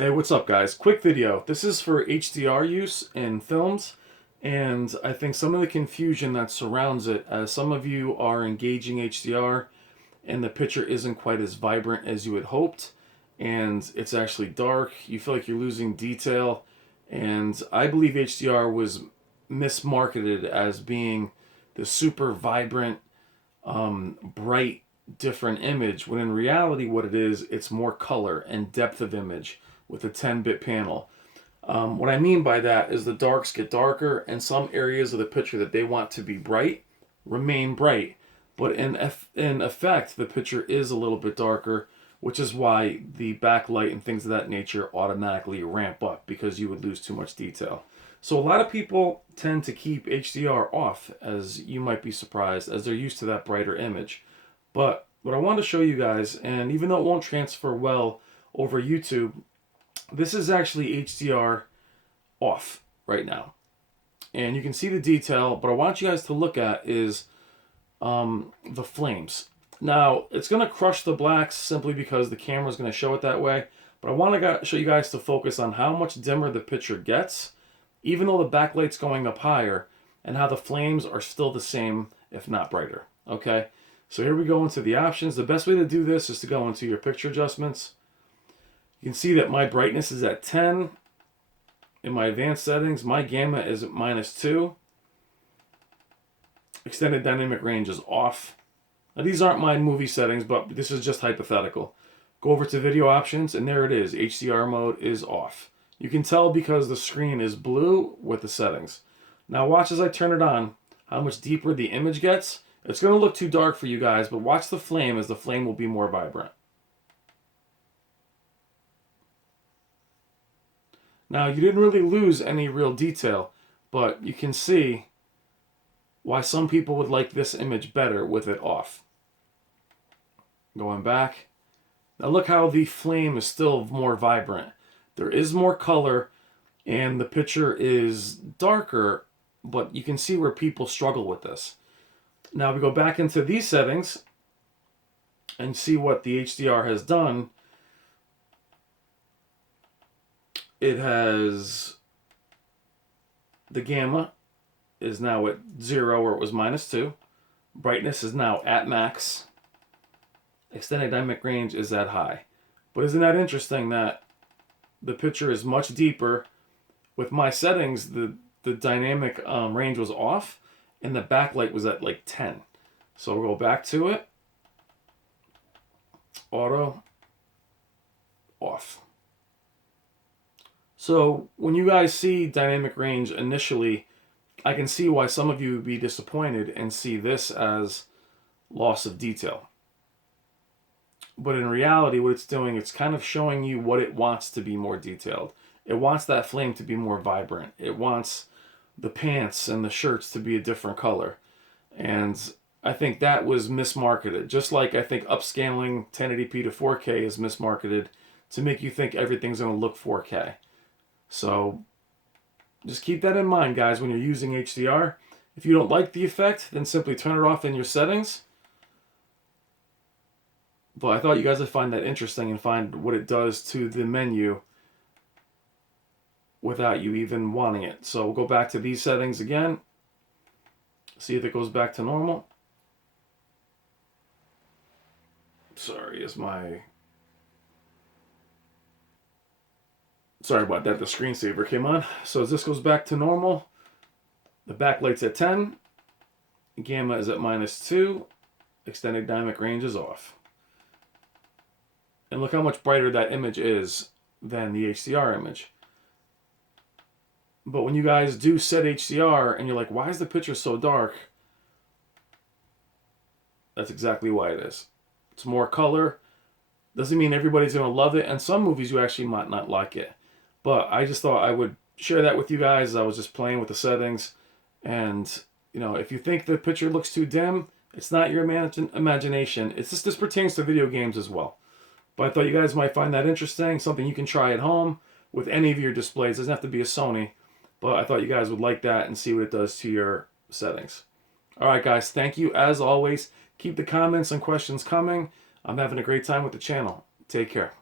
Hey, what's up guys? Quick video. This is for HDR use in films, and I think some of the confusion that surrounds it, as some of you are engaging HDR and the picture isn't quite as vibrant as you had hoped, and it's actually dark, you feel like you're losing detail, and I believe HDR was mismarketed as being the super vibrant, bright, different image, when in reality what it is, it's more color and depth of image with a 10-bit panel. What I mean by that is the darks get darker, and some areas of the picture that they want to be bright remain bright. But in effect, the picture is a little bit darker, which is why the backlight and things of that nature automatically ramp up, because you would lose too much detail. So a lot of people tend to keep HDR off, as you might be surprised, as they're used to that brighter image. But what I want to show you guys, and even though it won't transfer well over YouTube, this is actually HDR off right now. And you can see the detail, but I want you guys to look at is the flames. Now, it's going to crush the blacks simply because the camera is going to show it that way. But I want to show you guys to focus on how much dimmer the picture gets, even though the backlight's going up higher, and how the flames are still the same, if not brighter. Okay, so here we go into the options. The best way to do this is to go into your picture adjustments. You can see that my brightness is at 10. In my advanced settings, my gamma is at -2. Extended dynamic range is off. Now these aren't my movie settings, but this is just hypothetical. Go over to video options, and there it is. HDR mode is off. You can tell because the screen is blue with the settings. Now watch as I turn it on, how much deeper the image gets. It's going to look too dark for you guys, but watch the flame, as the flame will be more vibrant. Now, you didn't really lose any real detail, but you can see why some people would like this image better with it off. Going back. Now look how the flame is still more vibrant. There is more color, and the picture is darker, but you can see where people struggle with this. Now we go back into these settings and see what the HDR has done. It has, the gamma is now at 0 where it was -2. Brightness is now at max. Extended dynamic range is at high. But isn't that interesting that the picture is much deeper? With my settings, the dynamic range was off, and the backlight was at like 10. So we'll go back to it. Auto, off. So when you guys see dynamic range initially, I can see why some of you would be disappointed and see this as loss of detail. But in reality, what it's doing, it's kind of showing you what it wants to be more detailed. It wants that flame to be more vibrant. It wants the pants and the shirts to be a different color. And I think that was mismarketed. Just like I think upscaling 1080p to 4K is mismarketed to make you think everything's going to look 4K. So just keep that in mind, guys, when you're using HDR. If you don't like the effect, then simply turn it off in your settings. But I thought you guys would find that interesting and find what it does to the menu without you even wanting it. So we'll go back to these settings again. See if it goes back to normal. Sorry, Sorry about that, the screensaver came on. So as this goes back to normal, the backlight's at 10, gamma is at -2, extended dynamic range is off. And look how much brighter that image is than the HDR image. But when you guys do set HDR and you're like, why is the picture so dark? That's exactly why it is. It's more color. Doesn't mean everybody's going to love it, and some movies you actually might not like it. But I just thought I would share that with you guys. I was just playing with the settings. And, you know, if you think the picture looks too dim, it's not your imagination. It's just, this pertains to video games as well. But I thought you guys might find that interesting. Something you can try at home with any of your displays. It doesn't have to be a Sony. But I thought you guys would like that and see what it does to your settings. All right, guys. Thank you as always. Keep the comments and questions coming. I'm having a great time with the channel. Take care.